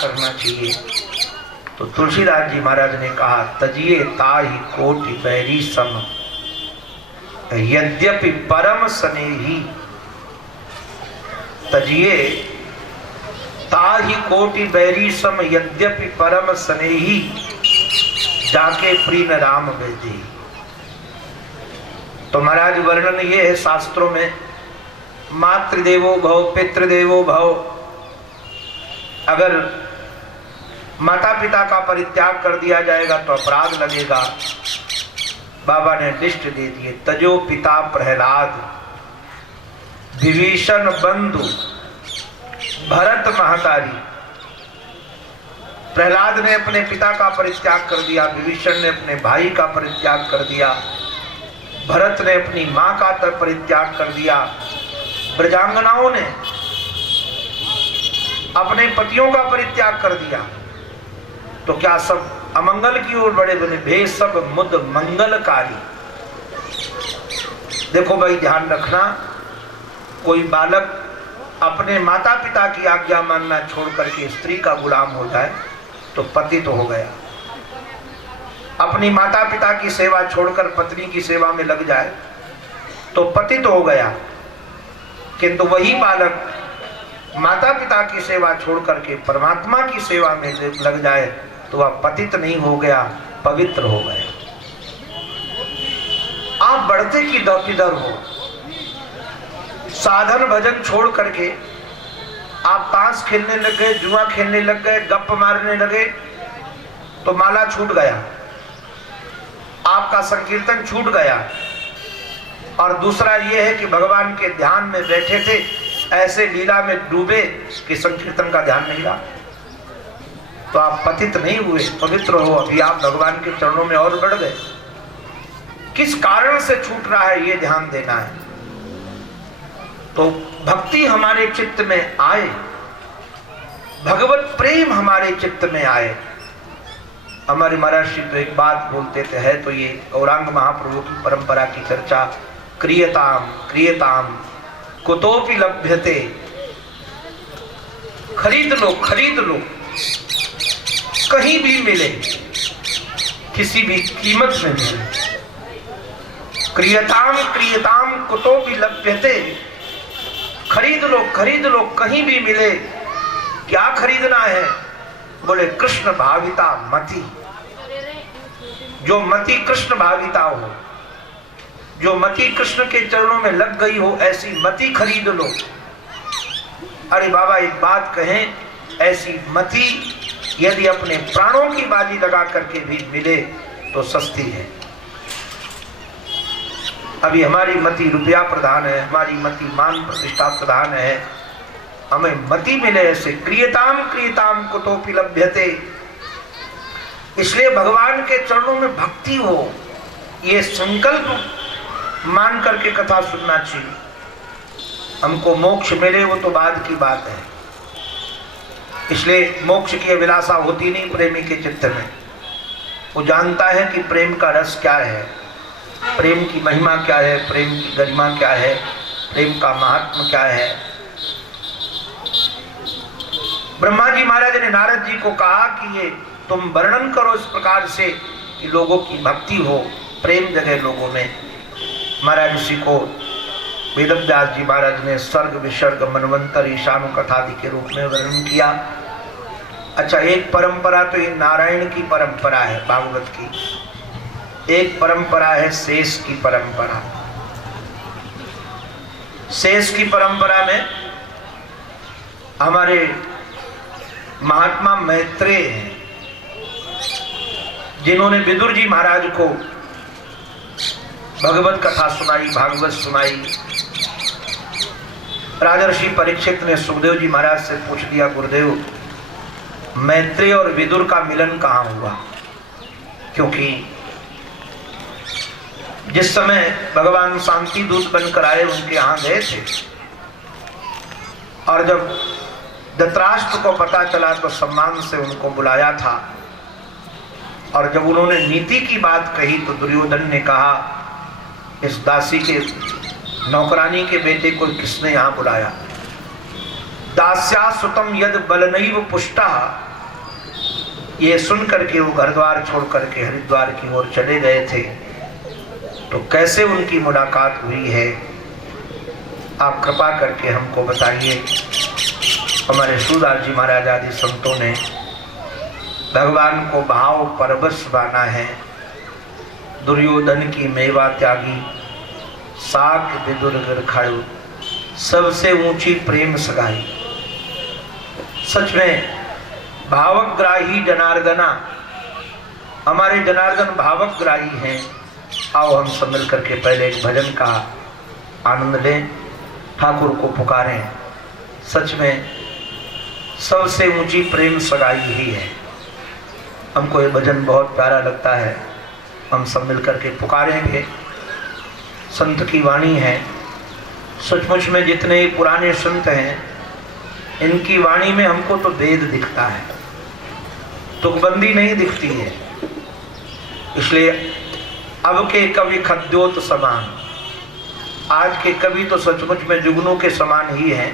करना चाहिए? तो तुलसीदास जी महाराज ने कहा, तजिए ताहि कोटि बैरी सम यद्यपि परम स्नेही। तजिए ताहि कोटि बैरी सम यद्यपि परम स्नेही, जाके प्रीन राम बेदी। तो महाराज वर्णन ये है शास्त्रों में, मातृदेवो भव पितृदेवो भव। अगर माता पिता का परित्याग कर दिया जाएगा तो अपराध लगेगा। बाबा ने लिस्ट दे दिए, तजो पिता प्रहलाद, विभीषण बंधु, भरत महतारी। प्रहलाद ने अपने पिता का परित्याग कर दिया, विभीषण ने अपने भाई का परित्याग कर दिया, भरत ने अपनी मां का परित्याग कर दिया, ब्रजांगनाओं ने अपने पतियों का परित्याग कर दिया। तो क्या सब अमंगल की ओर बढ़े बने? भे सब मुद मंगलकारी। देखो भाई, ध्यान रखना, कोई बालक अपने माता पिता की आज्ञा मानना छोड़ करके स्त्री का गुलाम हो जाए तो पति तो हो गया। अपनी माता पिता की सेवा छोड़कर पत्नी की सेवा में लग जाए तो पति तो हो गया। किंतु वही बालक माता पिता की सेवा छोड़ करके परमात्मा की सेवा में लग जाए तो वह पतित नहीं हो गया, पवित्र हो गया। आप बढ़ते किधर हो? साधन भजन छोड़ करके आप ताश खेलने लग गए, जुआ खेलने लग गए, गप मारने लगे तो माला छूट गया, आपका संकीर्तन छूट गया। और दूसरा यह है कि भगवान के ध्यान में बैठे थे, ऐसे लीला में डूबे कि संकीर्तन का ध्यान नहीं रहा, तो आप पतित नहीं हुए, पवित्र हो। अभी आप भगवान के चरणों में और बढ़ गए। किस कारण से छूट रहा है ये ध्यान देना है। तो भक्ति हमारे चित्त में आए, भगवत प्रेम हमारे चित्त में आए। हमारे महर्षि तो एक बात बोलते थे, है तो ये गौरांग महाप्रभु की परंपरा की चर्चा, क्रियताम क्रियताम कुतोपि लभ्यते। खरीद लो, खरीद लो, कहीं भी मिले, किसी भी कीमत में मिले। क्रियताम क्रियताम कुतोपि लभ्यते। खरीद लो, खरीद लो, कहीं भी मिले। क्या खरीदना है? बोले कृष्ण भाविता मति। जो मति कृष्ण भाविता हो, जो मति कृष्ण के चरणों में लग गई हो, ऐसी मति खरीद लो। अरे बाबा, एक बात कहें, ऐसी मति यदि अपने प्राणों की बाजी लगा करके भी मिले तो सस्ती है। अभी हमारी मति रुपया प्रधान है, हमारी मति मान प्रतिष्ठा प्रधान है, हमें मति मिले ऐसे। क्रियताम क्रियताम कुतोपि लभ्यते। इसलिए भगवान के चरणों में भक्ति हो, ये संकल्प मान करके कथा सुनना चाहिए। हमको मोक्ष मिले वो तो बाद की बात है, इसलिए मोक्ष की अभिलाषा होती नहीं प्रेमी के चित्त में। वो जानता है कि प्रेम का रस क्या है, प्रेम की महिमा क्या है, प्रेम की गरिमा क्या है, प्रेम का महात्म क्या है। ब्रह्मा जी महाराज ने नारद जी को कहा कि ये तुम वर्णन करो इस प्रकार से कि लोगों की भक्ति हो, प्रेम जगह लोगों में। महाराज ऋषि को वेदव्यास जी महाराज ने सर्ग विसर्ग मनवंतर ईशानु कथादि के रूप में वर्णन किया। अच्छा, एक परंपरा तो ये नारायण की परंपरा है भागवत की, एक परंपरा है शेष की परंपरा। शेष की परंपरा में हमारे महात्मा मैत्रेय हैं, जिन्होंने विदुर जी महाराज को भगवत कथा सुनाई, भागवत सुनाई। राजर्षि परीक्षित ने सुखदेव जी महाराज से पूछ दिया, गुरुदेव मैत्रेय और विदुर का मिलन कहाँ हुआ? क्योंकि जिस समय भगवान शांति दूत बनकर आए उनके यहाँ गए थे, और जब धृतराष्ट्र को पता चला तो सम्मान से उनको बुलाया था, और जब उन्होंने नीति की बात कही तो दुर्योधन ने कहा, इस दासी के नौकरानी के बेटे को किसने यहाँ बुलाया? दास्या सुतम यद बलनैव पुष्टा, ये सुन करके वो घर द्वार छोड़ करके हरिद्वार की ओर चले गए थे। तो कैसे उनकी मुलाकात हुई है, आप कृपा करके हमको बताइए। हमारे सूरदास जी महाराज आदि संतों ने भगवान को भाव परवश माना है। दुर्योधन की मेवा त्यागी, साक विदुर गिर खायो, सबसे ऊंची प्रेम सगाई। सच में भावग्राही जनार्दना, हमारे जनार्दन भावग्राही हैं। आओ हम सब मिल करके पहले एक भजन का आनंद लें, ठाकुर को पुकारें। सच में सबसे ऊंची प्रेम सगाई ही है। हमको ये भजन बहुत प्यारा लगता है, हम सब मिल करके पुकारेंगे। संत की वाणी है। सचमुच में जितने पुराने संत हैं, इनकी वाणी में हमको तो वेद दिखता है, तुकबंदी नहीं दिखती है। इसलिए अब के कवि खद्योत समान, आज के कवि तो सचमुच में जुगनू के समान ही हैं।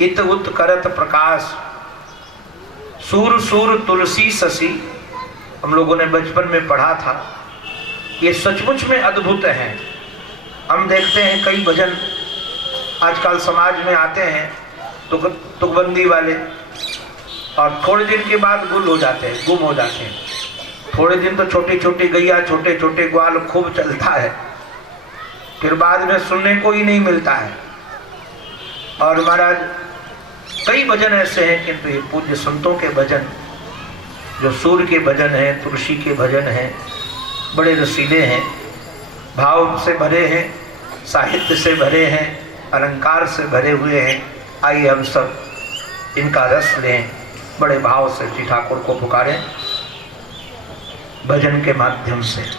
इत उत करत प्रकाश, सूर सूर तुलसी ससी, हम लोगों ने बचपन में पढ़ा था। ये सचमुच में अद्भुत हैं। हम देखते हैं कई भजन आजकल समाज में आते हैं तुकबंदी वाले, और थोड़े दिन के बाद गुल हो जाते हैं, गुम हो जाते हैं। थोड़े दिन तो छोटी छोटी गैया, छोटे छोटे ग्वाल खूब चलता है, फिर बाद में सुनने को ही नहीं मिलता है। और महाराज कई भजन ऐसे हैं, किंतु ये पूज्य संतों के भजन, जो सूर्य के भजन हैं, तुलसी के भजन हैं, बड़े रसीले हैं, भाव से भरे हैं, साहित्य से भरे हैं, अलंकार से भरे हुए हैं। आइए हम सब इनका रस लें, बड़े भाव से श्री ठाकुर को पुकारें भजन के माध्यम से।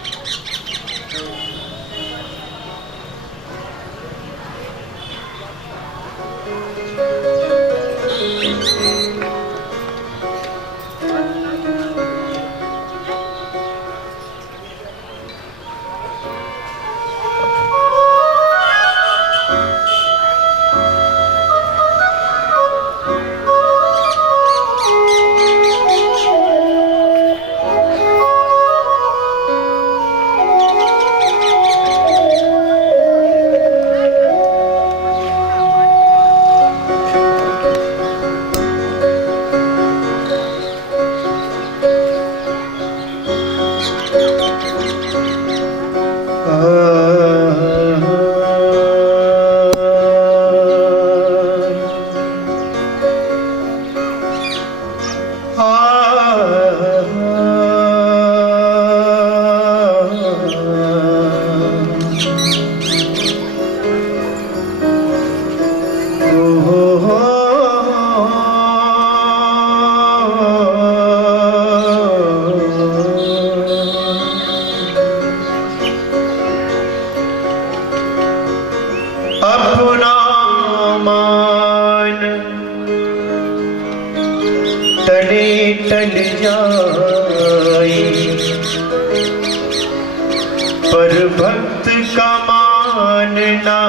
पर भक्त का मानना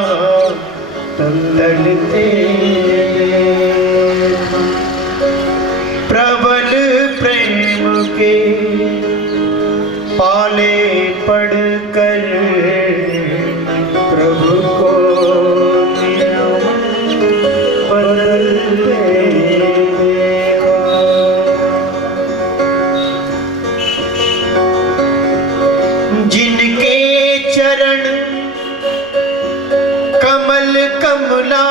तलते, प्रबल प्रेम के पाले पढ़कर प्रभु को नियम बदलते। जिनके चरण कमल कमला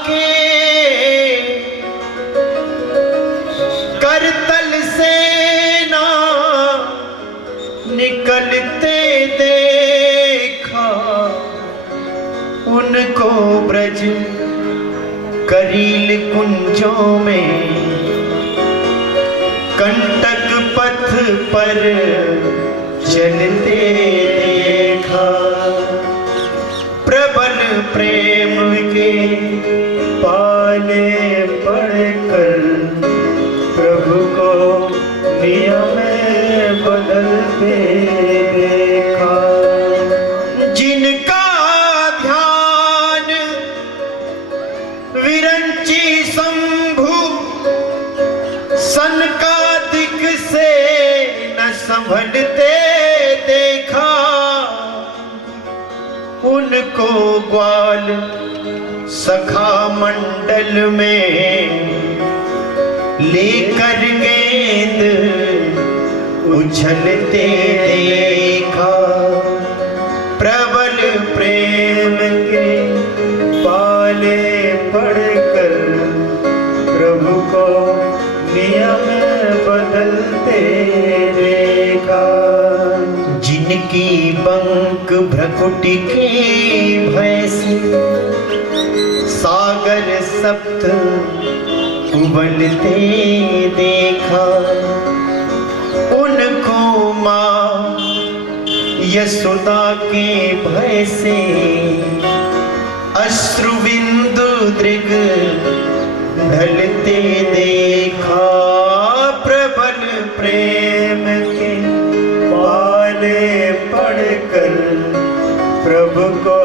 के करतल से ना निकलते देखा, उनको ब्रज करील कुंजों में कंटक पथ पर चलते देखा। प्रबल प्रेम के पाले पढ़कर प्रभु को नियम बदलते देखा। जिनका ध्यान विरंची सम से न संभलते देखा, उनको ग्वाल सखा मंडल में लेकर गेंद उछलते देखा। प्रबल प्रेम के पाले पड़कर प्रभु को नियम बदलते देखा। जिनकी बंक भ्रकुटी की भय से सागर सप्त उबलते देखा, उनको माँ यशोदा के भय से अश्रुबिंदु दृग ढलते देखा। प्रबल प्रेम के पाले पड़कर प्रभु को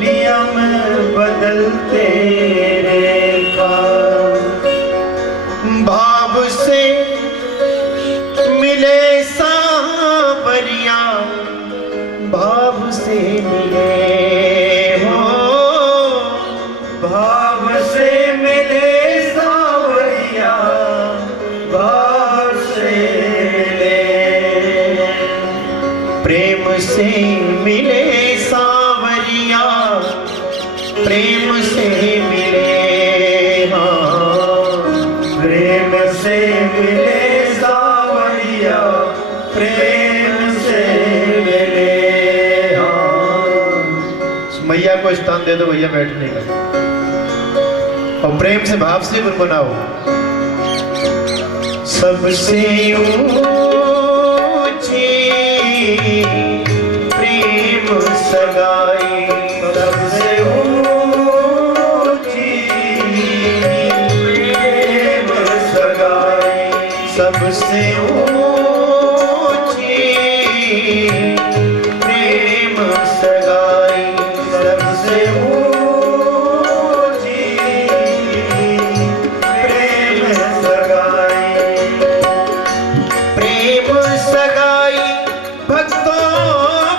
नियम बदलते देखा। भाव से मिले सांवरिया, भाव से मिले हो, भाव से मिले सांवरिया, भाव से मिले। प्रेम से मिले सांवरिया, प्रेम से मिले, हाँ प्रेम से मिले सांवरिया, प्रेम से मिले, हाँ। मैया को स्थान दे दो भैया बैठने का, और प्रेम से भाव से गुनगुनाओ। सबसे ऊंची प्रेम सगाई, सबसे ऊंची प्रेम सगाई, सबसे ऊंची प्रेम सगाई, सबसे ऊंची प्रेम सगाई। प्रेम सगाई भक्तों,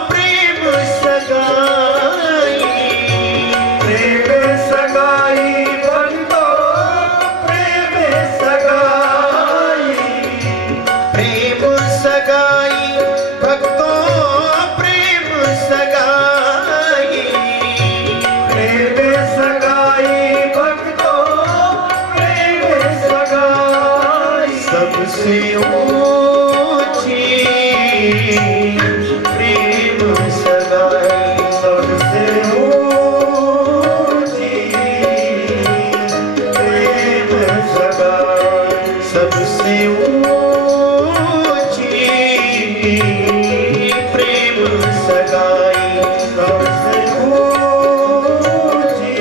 प्रेम सगाई, प्रेम सगाई भक्तों, प्रेम सगाई, प्रेम सगाई भक्तों, प्रेम सगाई, प्रेम सगाई भक्तों, प्रेम सगाई। सबसे ऊंची प्रेम सगाई, सबसे ऊंची प्रेम सगाई, सबसे ऊंची प्रेम सगाई, सबसे ऊंची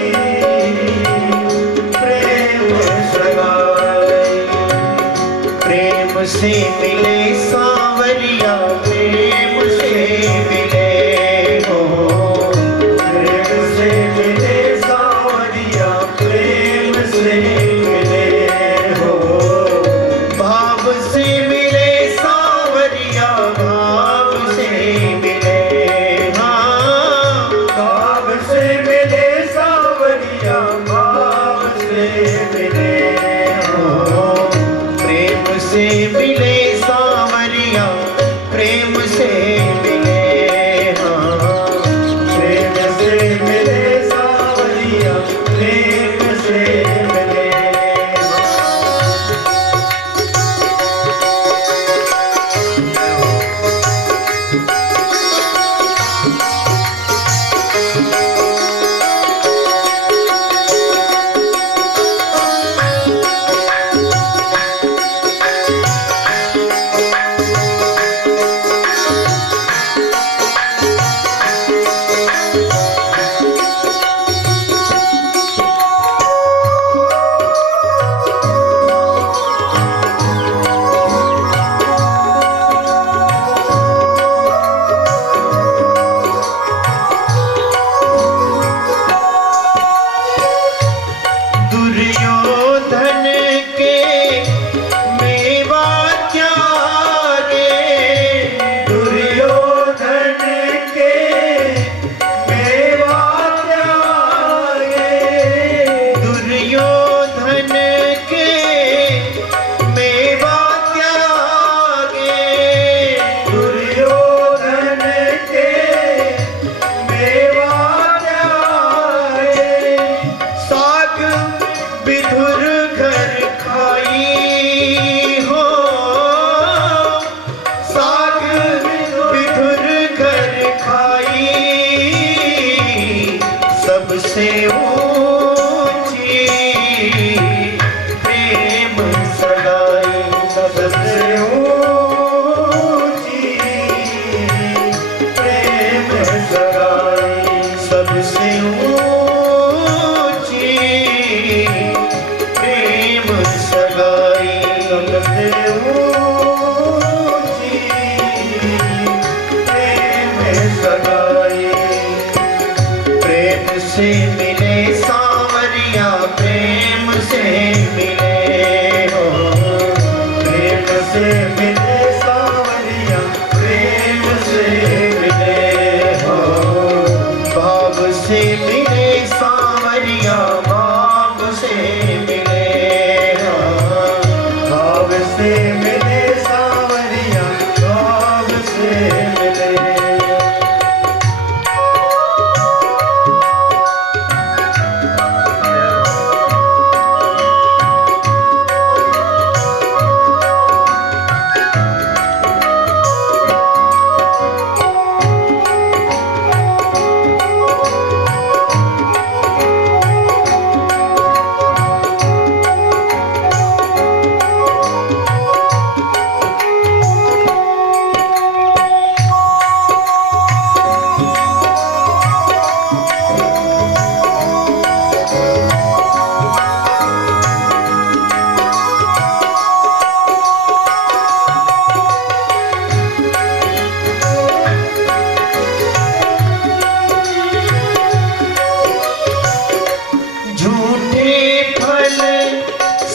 प्रेम सगाई। प्रेम से मिले सांवरिया, प्रेम से मिले हो, प्रेम से मिले सांवरिया, प्रेम से मिले हो। भाव से मिले सांवरिया, भाव से मिले, हाँ भाव से मिले सांवरिया, भाव से मिले हो। प्रेम से मिले सांवरिया, प्रेम से मिले, हाँ प्रेम से मिले सांवरिया, प्रेम से मिले, हाँ। ऊंची प्रेम सगाई। प्रेम से मिले सांवरिया प्रेम से मिले हो, प्रेम से मिले सांवरिया प्रेम से मिले हो, भाव से मिले सांवरिया भाव से मिले हो, भाव से मिले सांवरिया भाव से मिले।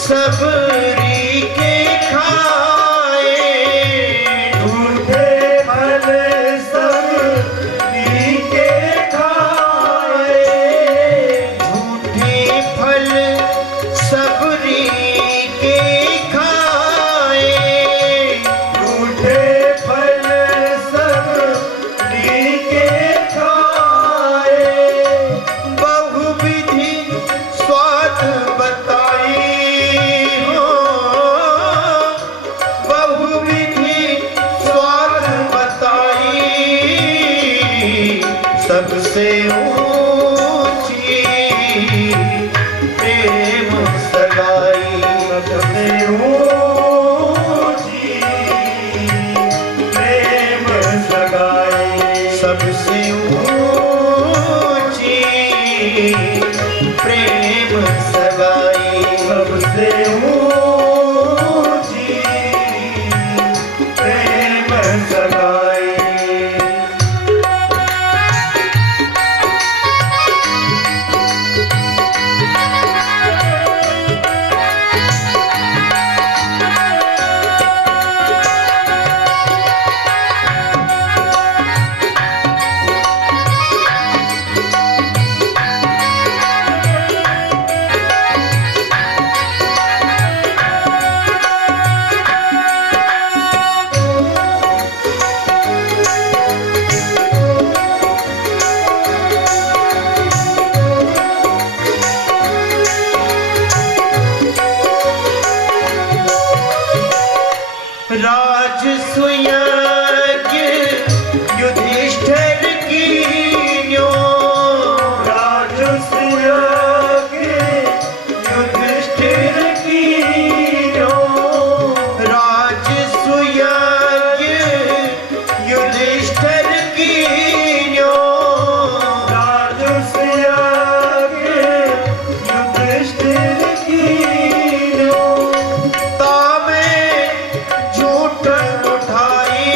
सबरी के खाए, झूठे फल सबरी के खाए, झूठे फल सबरी के खाए, झूठे फल सबरी के खाए, बहुविधि स्वाद बताई सबसे ऊंची प्रेम सगाई। सबसे ऊंची प्रेम सगाई। सबसे ऊंची प्रेम सगाई। सबसे ऊंची प्रेम सगाई। राजसूयज्ञ युधिष्ठिर कीन्यो। राजसूयज्ञ युधिष्ठिर कीन्यो। राजसूयज्ञ युधिष्ठिर कीन्यो। राजसूयज्ञ युधिष्ठिर कीन्यो। तामे झूठ उठाई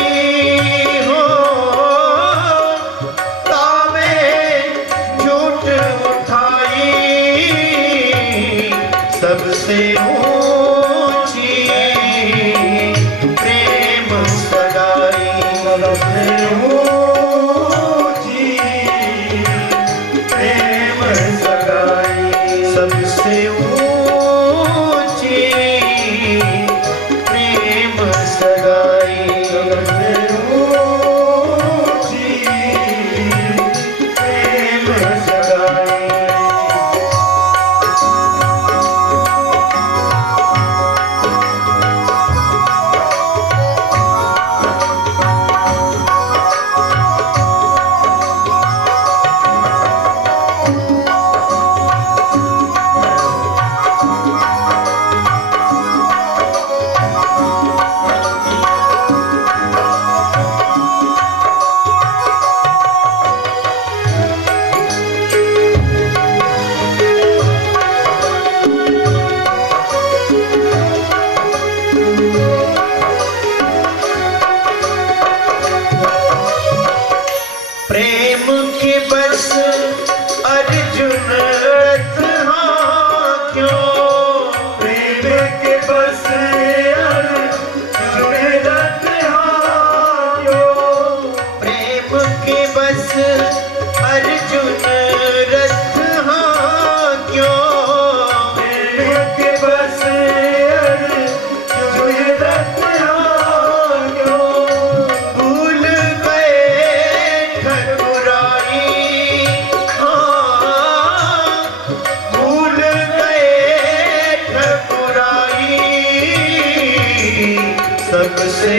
अर्जुन रथ हाँ क्यों, प्रेम के बस अर्जुन रथ हाँ क्यों, प्रेम के बस अर्जुन रथ हाँ क्यों, प्रेम के बस अर्जुन रथ हाँ क्यों, भूल गए ठकुराई, हाँ भूल गए ठकुराई, सबसे